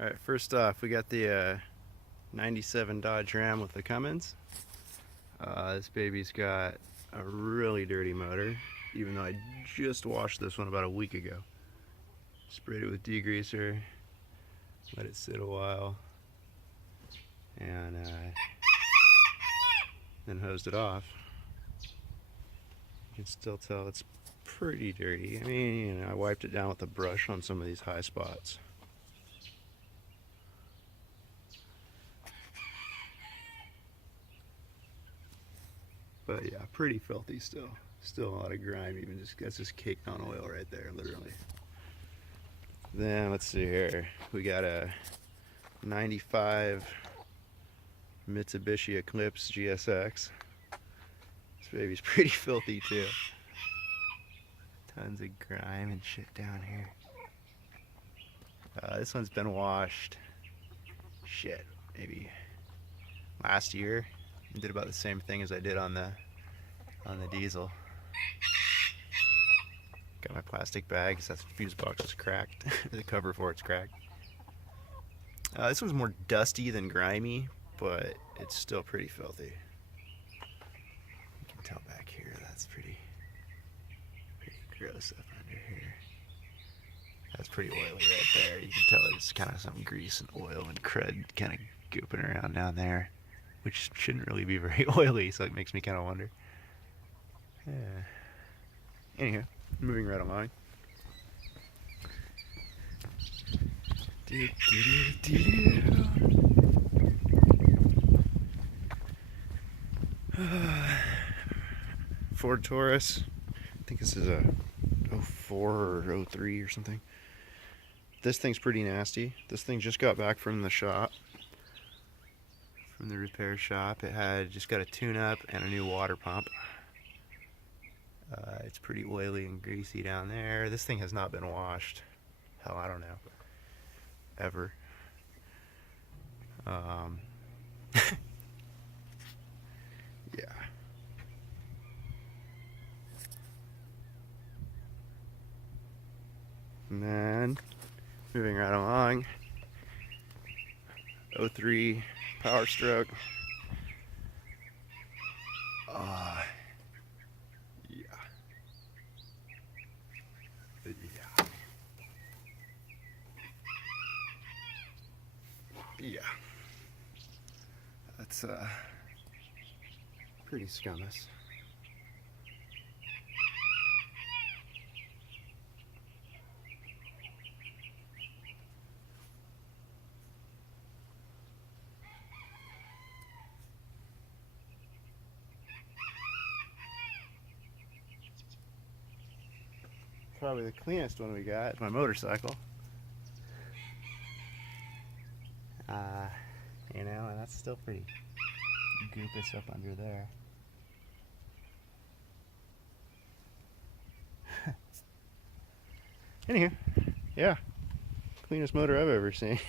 Alright, first off, we got the 97 Dodge Ram with the Cummins. This baby's got a really dirty motor, even though I just washed this one about a week ago. Sprayed it with degreaser, let it sit a while, and then hosed it off. You can still tell it's pretty dirty. I mean, I wiped it down with a brush on some of these high spots. But yeah, pretty filthy still. Still a lot of grime, even just caked on oil right there, literally. Then let's see here. We got a 95 Mitsubishi Eclipse GSX. This baby's pretty filthy too. Tons of grime and shit down here. This one's been washed, shit, maybe last year. I did about the same thing as I did on the diesel. Got my plastic bag because that fuse box is cracked. The cover for it's cracked. This one's more dusty than grimy, but it's still pretty filthy. You can tell back here that's pretty gross up under here. That's pretty oily right there. You can tell it's kind of some grease and oil and crud kind of gooping around down there, which shouldn't really be very oily, so it makes me kind of wonder. Yeah. Anyhow, moving right along. Ford Taurus. I think this is a 04 or 03 or something. This thing's pretty nasty. This thing just got back from the shop, from the repair shop. It had just got a tune-up and a new water pump. It's pretty oily and greasy down there. This thing has not been washed. Hell, I don't know. Ever. Yeah. And then, moving right along, 03 Power Stroke. Yeah. That's pretty scummous. Probably the cleanest one we got is my motorcycle. You know, and that's still pretty goopus up under there. Anywho, yeah, cleanest motor I've ever seen.